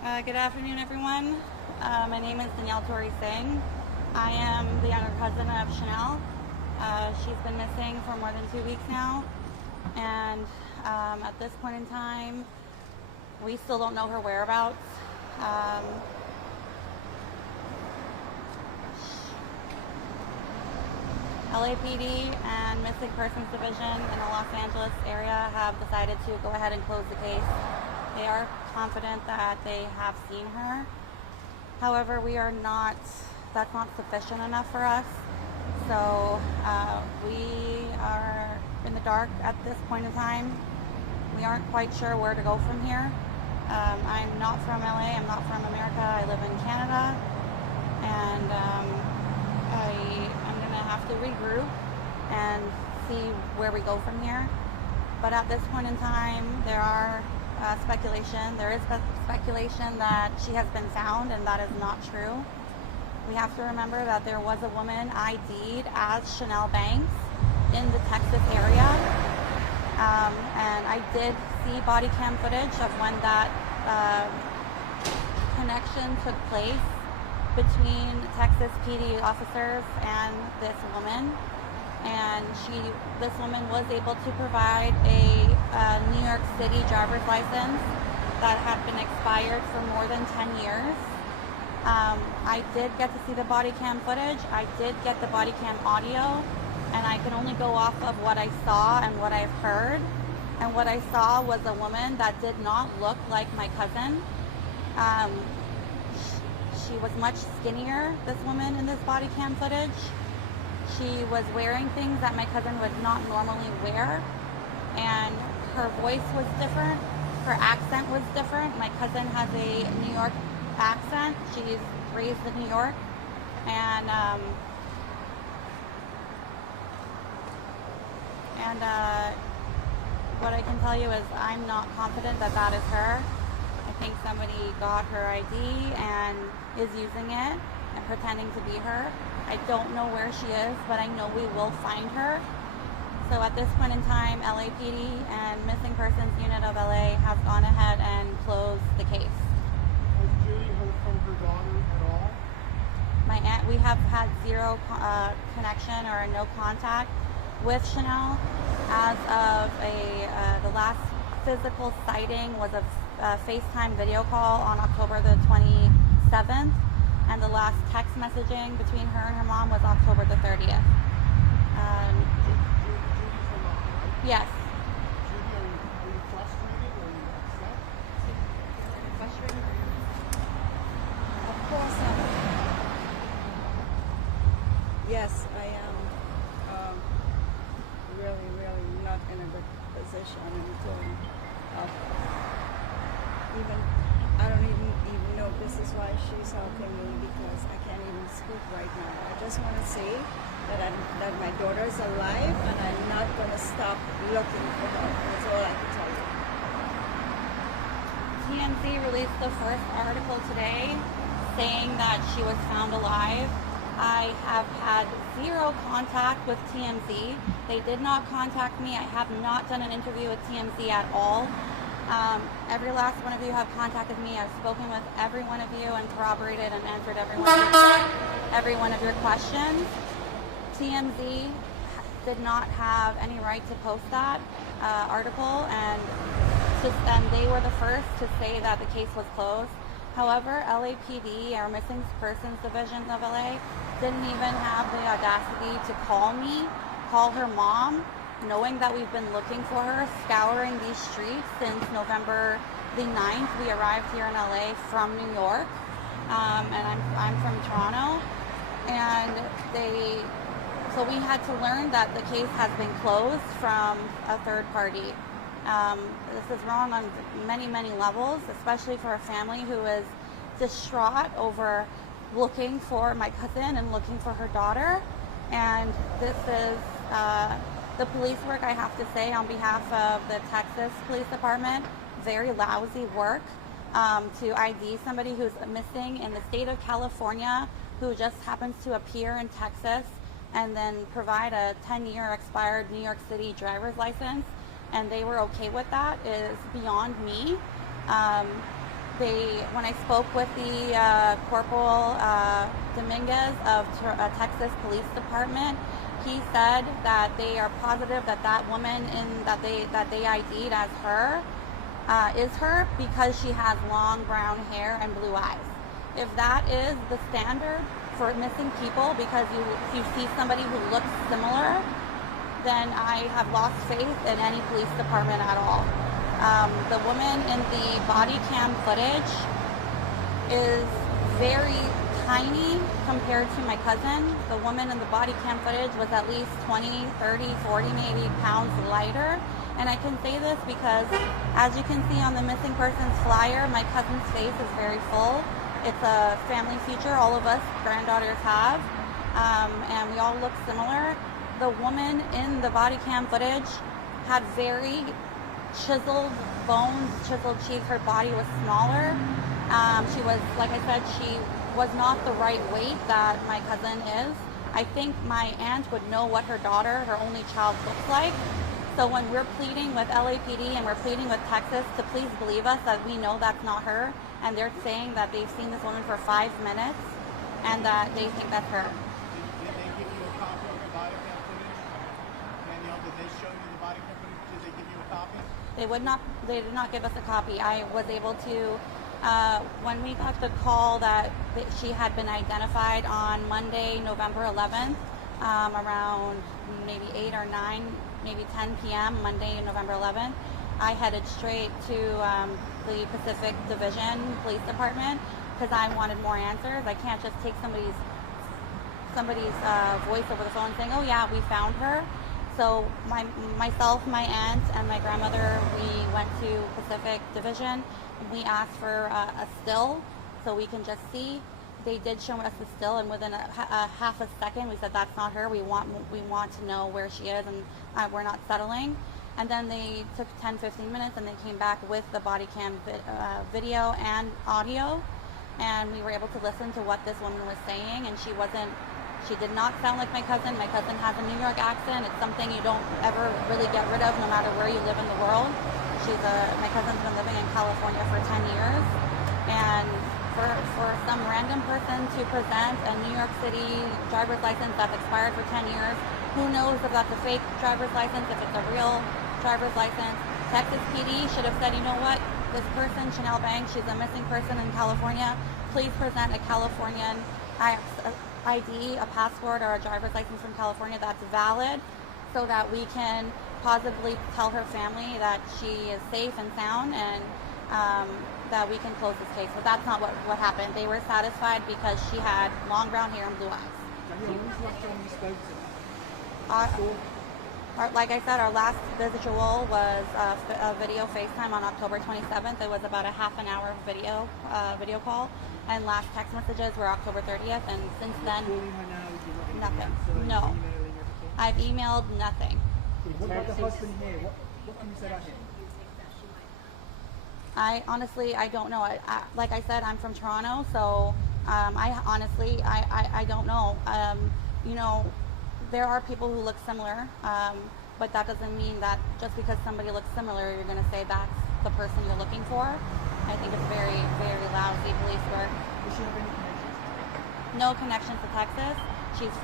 Good afternoon, everyone. My name is Danielle Tori Singh. I am the younger cousin of Chanel. She's been missing for more than 2 weeks now, and at this point in time, we still don't know her whereabouts. LAPD and Missing Persons Division in the Los Angeles area have decided to go ahead and close the case. They are confident that they have seen her. However, that's not sufficient enough for us. So we are in the dark at this point in time. We aren't quite sure where to go from here. I'm not from LA, I'm not from America, I live in Canada. And I'm going to have to regroup and see where we go from here. But at this point in time, there is speculation that she has been found, and that is not true. We have to remember that there was a woman ID'd as Chanel Banks in the Texas area. And I did see body cam footage of when that connection took place between Texas PD officers and this woman. And this woman was able to provide a New York City driver's license that had been expired for more than 10 years. I did get to see the body cam footage. I did get the body cam audio, and I can only go off of what I saw and what I've heard. And what I saw was a woman that did not look like my cousin. She was much skinnier, this woman in this body cam footage. She was wearing things that my cousin would not normally wear, and her voice was different. Her accent was different. My cousin has a New York accent. She's raised in New York, and what I can tell you is I'm not confident that that is her. I think somebody got her ID and is using it and pretending to be her. I don't know where she is, but I know we will find her. So at this point in time, LAPD and Missing Persons Unit of LA have gone ahead and closed the case. Has Judy heard from her daughter at all? My aunt, we have had zero connection or no contact with Chanel as of the last physical sighting was a FaceTime video call on October the 27th. And the last text messaging between her and her mom was October the 30th. Judy's her mom, right? Yes. Judy, are you frustrated or are you upset? Frustrated? Of course yes, I am really not in a good position until I don't even know if this is why she's helping me, because I can't even speak right now. I just want to say that my daughter is alive and I'm not going to stop looking for her. That's all I can tell you. TMZ released the first article today saying that she was found alive. I have had zero contact with TMZ. They did not contact me. I have not done an interview with TMZ at all. Every last one of you have contacted me. I've spoken with every one of you and corroborated and answered every one of your questions. TMZ did not have any right to post that article, and they were the first to say that the case was closed. However, LAPD, our Missing Persons Division of LA, didn't even have the audacity to call her mom, knowing that we've been looking for her, scouring these streets since November the 9th. We arrived here in LA from New York, and I'm from Toronto, and so we had to learn that the case has been closed from a third party. This is wrong on many levels, especially for a family who is distraught over looking for my cousin and looking for her daughter. And this is the police work, I have to say, on behalf of the Texas Police Department, very lousy work to ID somebody who's missing in the state of California, who just happens to appear in Texas, and then provide a 10-year expired New York City driver's license, and they were okay with that, is beyond me. when I spoke with the Corporal Dominguez of Texas Police Department, he said that they are positive that that woman that they ID'd as her is her because she has long brown hair and blue eyes. If that is the standard for missing people, because if you see somebody who looks similar, then I have lost faith in any police department at all. The woman in the body cam footage is very tiny compared to my cousin. The woman in the body cam footage was at least 20, 30, 40 maybe pounds lighter. And I can say this because, as you can see on the missing persons flyer, my cousin's face is very full. It's a family feature all of us granddaughters have, and we all look similar. The woman in the body cam footage had very chiseled bones, chiseled cheeks. Her body was smaller. She was, like I said, she was not the right weight that my cousin is. I think my aunt would know what her daughter, her only child, looks like. So when we're pleading with LAPD and we're pleading with Texas to please believe us that we know that's not her, and they're saying that they've seen this woman for 5 minutes and that they think that's her. Did they give you a copy of the body cam footage? Danielle, did they show you the body cam footage? Did they give you a copy? They did not give us a copy. I was able to, when we got the call that she had been identified on Monday, November 11th, around maybe 8 or 9, maybe 10 p.m., Monday, November 11th, I headed straight to the Pacific Division Police Department because I wanted more answers. I can't just take somebody's voice over the phone saying, oh yeah, we found her. So myself, my aunt, and my grandmother, we went to Pacific Division. We asked for a still so we can just see. They did show us the still, and within a half a second, we said that's not her. We want to know where she is, and we're not settling. And then they took 10-15 minutes, and they came back with the body cam video and audio, and we were able to listen to what this woman was saying, and she did not sound like my cousin. My cousin has a New York accent. It's something you don't ever really get rid of, no matter where you live in the world. My cousin's been living in California for 10 years, and for some random person to present a New York City driver's license that's expired for 10 years, who knows if that's a fake driver's license, if it's a real driver's license. Texas PD should have said, you know what, this person, Chanel Banks, she's a missing person in California. Please present a Californian ID, a passport, or a driver's license from California that's valid so that we can positively tell her family that she is safe and sound, and that we can close this case. But that's not what happened. They were satisfied because she had long brown hair and blue eyes. Danielle, when was the last time you spoke to them? Like I said, our last visual was a video FaceTime on October 27th. It was about a half an hour video call, and last text messages were October 30th. And since then, nothing. No, I've emailed nothing. What about the husband here? What can you say about him? I honestly, I don't know. Like I said, I'm from Toronto, so I honestly, I don't know. You know, there are people who look similar, but that doesn't mean that just because somebody looks similar, you're going to say that's the person you're looking for. I think it's very, very lousy police work. Does she have any connections? No connections to Texas. She's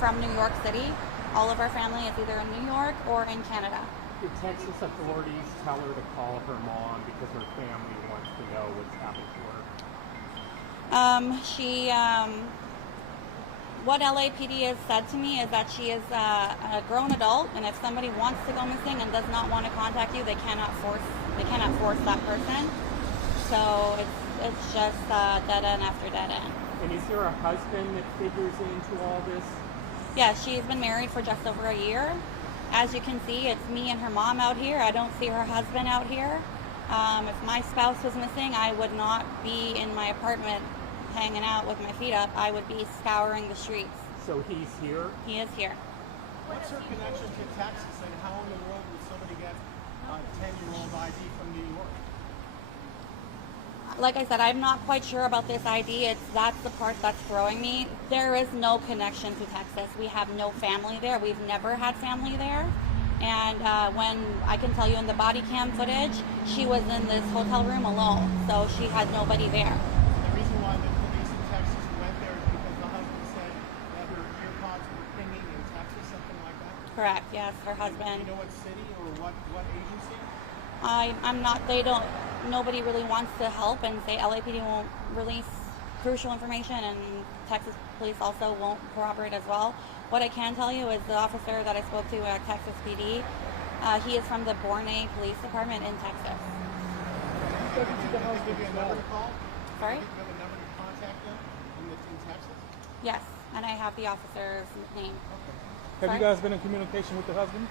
from New York City. All of our family is either in New York or in Canada. Did Texas authorities tell her to call her mom because her family wants to know what's happened to her? What LAPD has said to me is that she is a grown adult, and if somebody wants to go missing and does not want to contact you, they cannot force that person. So it's just dead end after dead end. And is there a husband that figures into all this? Yeah, she's been married for just over a year. As you can see, it's me and her mom out here. I don't see her husband out here. If my spouse was missing, I would not be in my apartment hanging out with my feet up. I would be scouring the streets. So he's here? He is here. What's her connection to Texas, and how in the world would somebody get a 10-year-old ID from New York? Like I said, I'm not quite sure about this ID. That's the part that's throwing me. There is no connection to Texas. We have no family there. We've never had family there. And when I can tell you in the body cam footage, she was in this hotel room alone, so she had nobody there. The reason why the police in Texas went there is because the husband said that her earpods were pinging in Texas, something like that. Correct, yes, her husband. Do you know what city or what agency? I'm not, nobody really wants to help and say LAPD won't release crucial information, and Texas police also won't corroborate as well. What I can tell you is the officer that I spoke to at Texas PD, he is from the Bornay Police Department in Texas. Did they give you a number to call? Sorry? Did you have a number to contact them in Texas? Yes, and I have the officer's name. Have Sorry? you guys been in communication with the husband?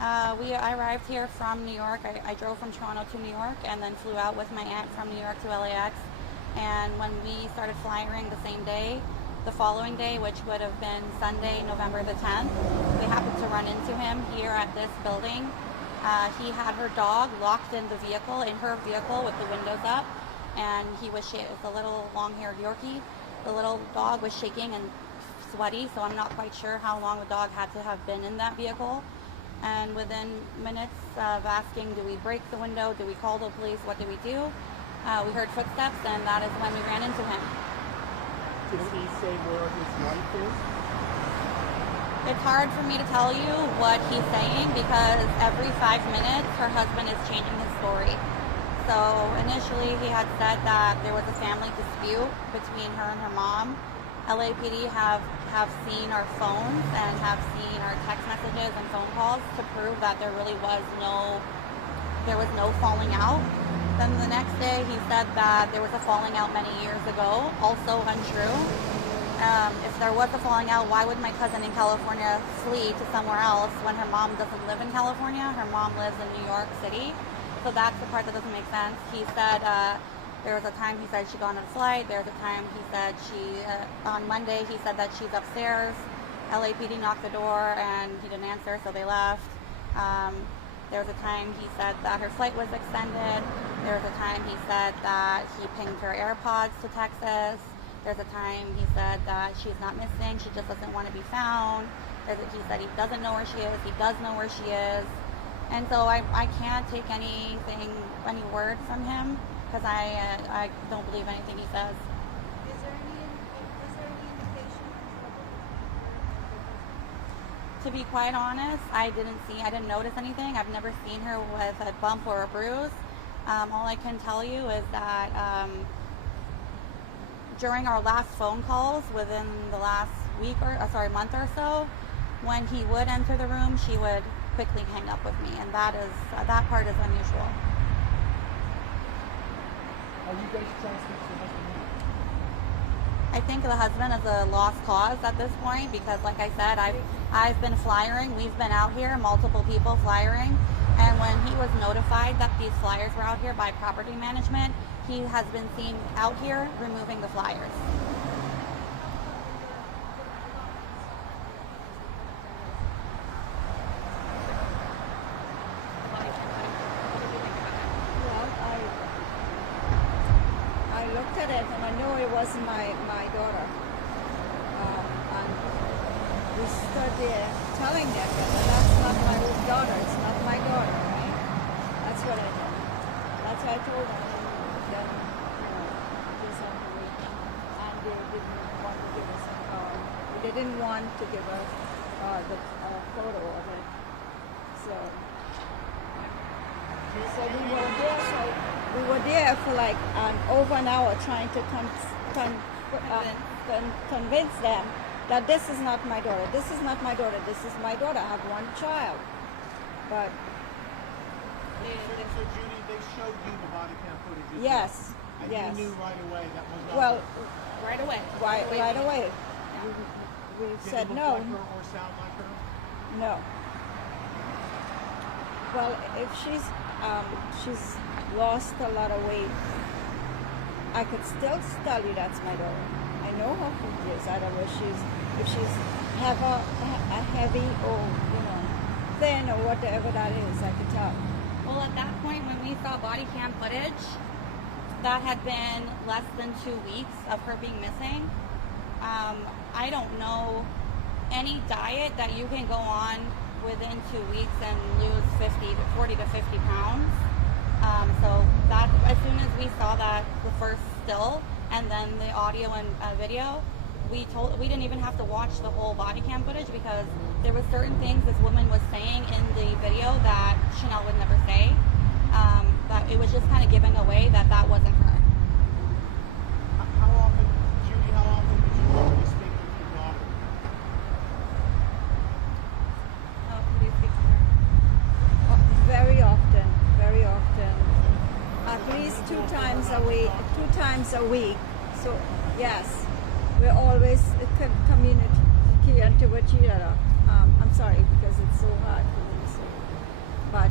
I arrived here from New York. I drove from Toronto to New York and then flew out with my aunt from New York to LAX. And when we started flying the same day, the following day, which would have been Sunday, November the 10th, we happened to run into him here at this building. He had her dog locked in her vehicle with the windows up, and it's a little long-haired Yorkie. The little dog was shaking and sweaty, so I'm not quite sure how long the dog had to have been in that vehicle. And within minutes of asking, do we break the window, do we call the police, what do we do? We heard footsteps, and that is when we ran into him. Did he say where his wife is? It's hard for me to tell you what he's saying because every 5 minutes her husband is changing his story. So initially he had said that there was a family dispute between her and her mom. LAPD have seen our phones and have seen our text messages and phone calls to prove that there really was no falling out. Then the next day he said that there was a falling out many years ago, also untrue. If there was a falling out, why would my cousin in California flee to somewhere else when her mom doesn't live in California? Her mom lives in New York City. So that's the part that doesn't make sense. He said there was a time he said she got on a flight. There was a time he said on Monday he said that she's upstairs. LAPD knocked the door and he didn't answer, so they left. There was a time he said that her flight was extended. There was a time he said that he pinged her AirPods to Texas. There's a time he said that she's not missing, she just doesn't want to be found. He said he doesn't know where she is, he does know where she is. And so I can't take any word from him because I don't believe anything he says. Is there any indication of trouble? To be quite honest, I didn't notice anything. I've never seen her with a bump or a bruise. All I can tell you is that during our last phone calls within the last month or so, when he would enter the room, she would quickly hang up with me, and that part is unusual. Are you guys trying to speak to your husband? I think the husband is a lost cause at this point because, like I said, I've been flyering. We've been out here, multiple people flyering, and when he was notified that these flyers were out here by property management, he has been seen out here removing the flyers. Well, I looked at it and I knew it wasn't my daughter. And we stood there telling them that that's not my daughter, it's not my daughter, right? That's what I did. That's what I told them. Then, this on the weekend. And they didn't want to give us they didn't want to give us the photo of it. So we were there for like over an hour trying to convince them that this is not my daughter. This is not my daughter. This is my daughter. I have one child. But So Judy, they showed you the body cam footage. as yes, well. And yes. you knew right away that was not Well, her. Right away. right away. We Did said it look no, like her or sound like her? no. Well, if she's lost a lot of weight, I could still tell you that's my daughter. I know how she is. I don't know if she's have a heavy or thin or whatever that is. I could tell. Well, at that point, when we saw body cam footage, that had been less than 2 weeks of her being missing. I don't know any diet that you can go on within 2 weeks and lose 40 to 50 pounds. So that, as soon as we saw that, the first still and then the audio and video, we didn't even have to watch the whole body cam footage, because there were certain things this woman was saying in the video that Chanel would never say. That it was just kind of giving away that wasn't her. How often, Judy, how often did you normally speak with your daughter? Oh, please speak to her. Very often, very often. At least 2 times a week. 2 times a week. So yes, we're always communicating with each other. I'm sorry because it's so hard for me to say, but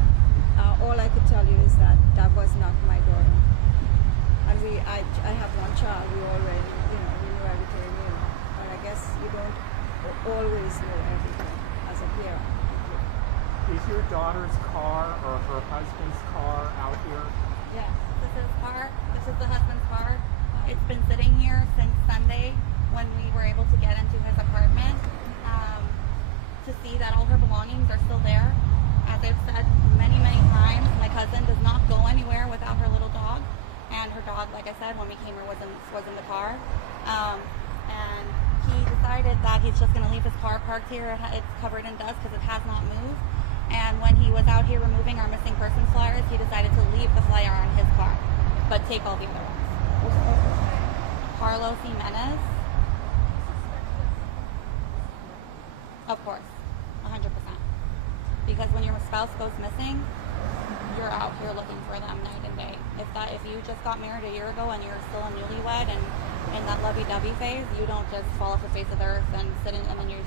all I could tell you is that was not my daughter. And I have 1 child. We already, we knew everything we knew. But I guess you don't always know everything as a parent. Is your daughter's car or her husband's car out here? Yes, this is his car. This is the husband's car. It's been sitting here since Sunday when we were able to get into his apartment to see that all her belongings are still there. As I've said many, many times, my cousin does not go anywhere without her little dog. And her dog, like I said, when we came here, was in the car. And he decided that he's just going to leave his car parked here. It's covered in dust because it has not moved. And when he was out here removing our missing persons flyers, he decided to leave the flyer on his car, but take all the other ones. Carlos Jimenez. Of course, 100%. Because when your spouse goes missing, you're out here looking for them night and day. If you just got married a year ago and you're still a newlywed and in that lovey-dovey phase, you don't just fall off the face of the earth and sit in, and then your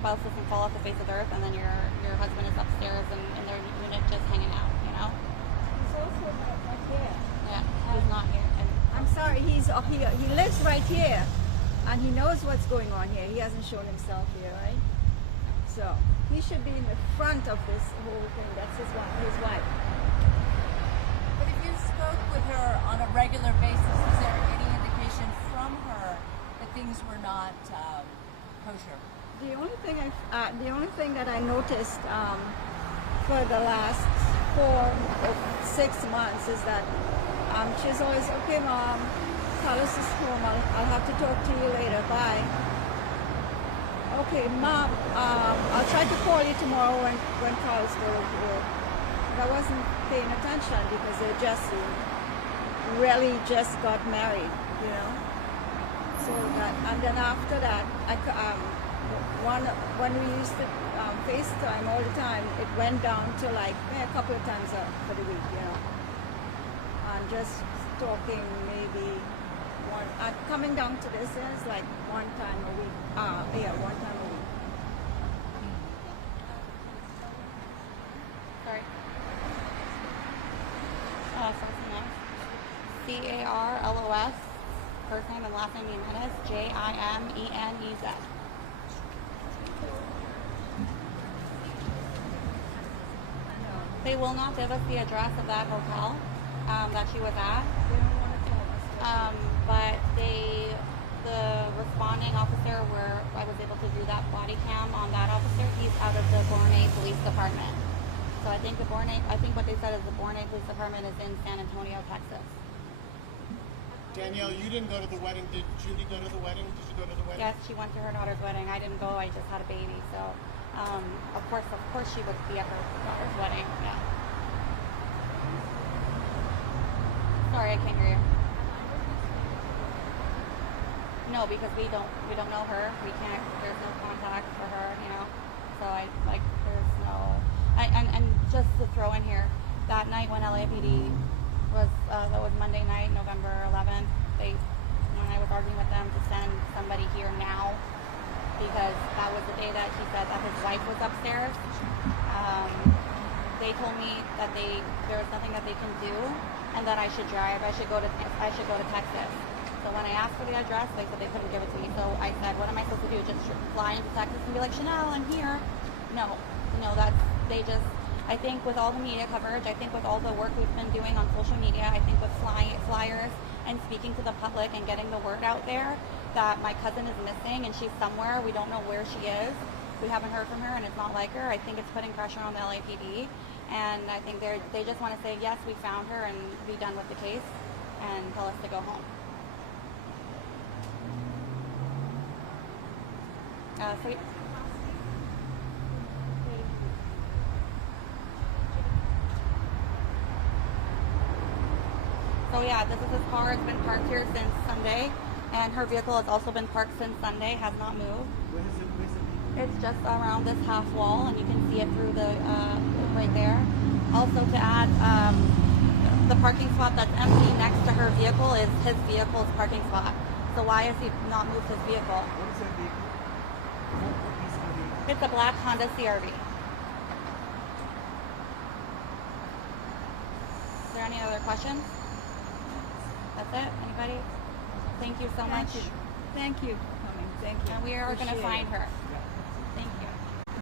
spouse doesn't fall off the face of the earth, and then your husband is upstairs and in their unit just hanging out, He's also not here. Yeah, he's not here. And I'm sorry, he lives right here, and he knows what's going on here. He hasn't shown himself here, right? So he should be in the front of this whole thing. That's his wife. But if you spoke with her on a regular basis, is there any indication from her that things were not kosher? The only thing that I noticed for the last 4 or 6 months is that she's always, okay, Mom, Carlos is home. I'll have to talk to you later. Bye. Okay, Mom, I'll try to call you tomorrow when Carlos goes to work. But I wasn't paying attention because they really just got married, So that, and then after that, when we used to FaceTime all the time, it went down to like a couple of times for the week, And just talking maybe coming down to this is like 1 time a week. 1 time a week. sorry. First and last. Carlos. First name and last name Jimenez. Jimenez. They will not give us the address of that hotel that she was at. They don't want to tell us. But the responding officer, where I was able to do that body cam on that officer, he's out of the Borneo Police Department. So I think what they said is the Borneo Police Department is in San Antonio, Texas. Danielle, you didn't go to the wedding. Did Judy go to the wedding? Did you go to the wedding? Yes, she went to her daughter's wedding. I didn't go. I just had a baby. So, of course, she would be at her daughter's wedding. Yeah. Sorry, I can't hear you. No, because we don't know her. We can't. There's no contact for her. So there's no. And just to throw in here, that night when LAPD was that was Monday night, November 11th. When I was arguing with them to send somebody here now, because that was the day that he said that his wife was upstairs. They told me that there was nothing that they can do, and that I should drive. I should go to Texas. So when I asked for the address, they said they couldn't give it to me. So I said, what am I supposed to do? Just fly into Texas and be like, Chanel, I'm here? No, I think with all the media coverage, I think with all the work we've been doing on social media, I think with flyers and speaking to the public and getting the word out there that my cousin is missing and she's somewhere, we don't know where she is. We haven't heard from her, and it's not like her. I think it's putting pressure on the LAPD, and I think they just want to say, yes, we found her, and be done with the case, and tell us to go home. So yeah, this is his car. It's been parked here since Sunday, and her vehicle has also been parked since Sunday, has not moved. Where's the It's just around this half wall, and you can see it through the right there. Also, to add, the parking spot that's empty next to her vehicle is his vehicle's parking spot. So why has he not moved his vehicle? What is that vehicle? What piece of the vehicle? It's a black Honda CRV. Is there any other questions? That's it? Anybody? Thank you so much. Thank you for coming. Thank you. And we are going to Appreciate find it. her.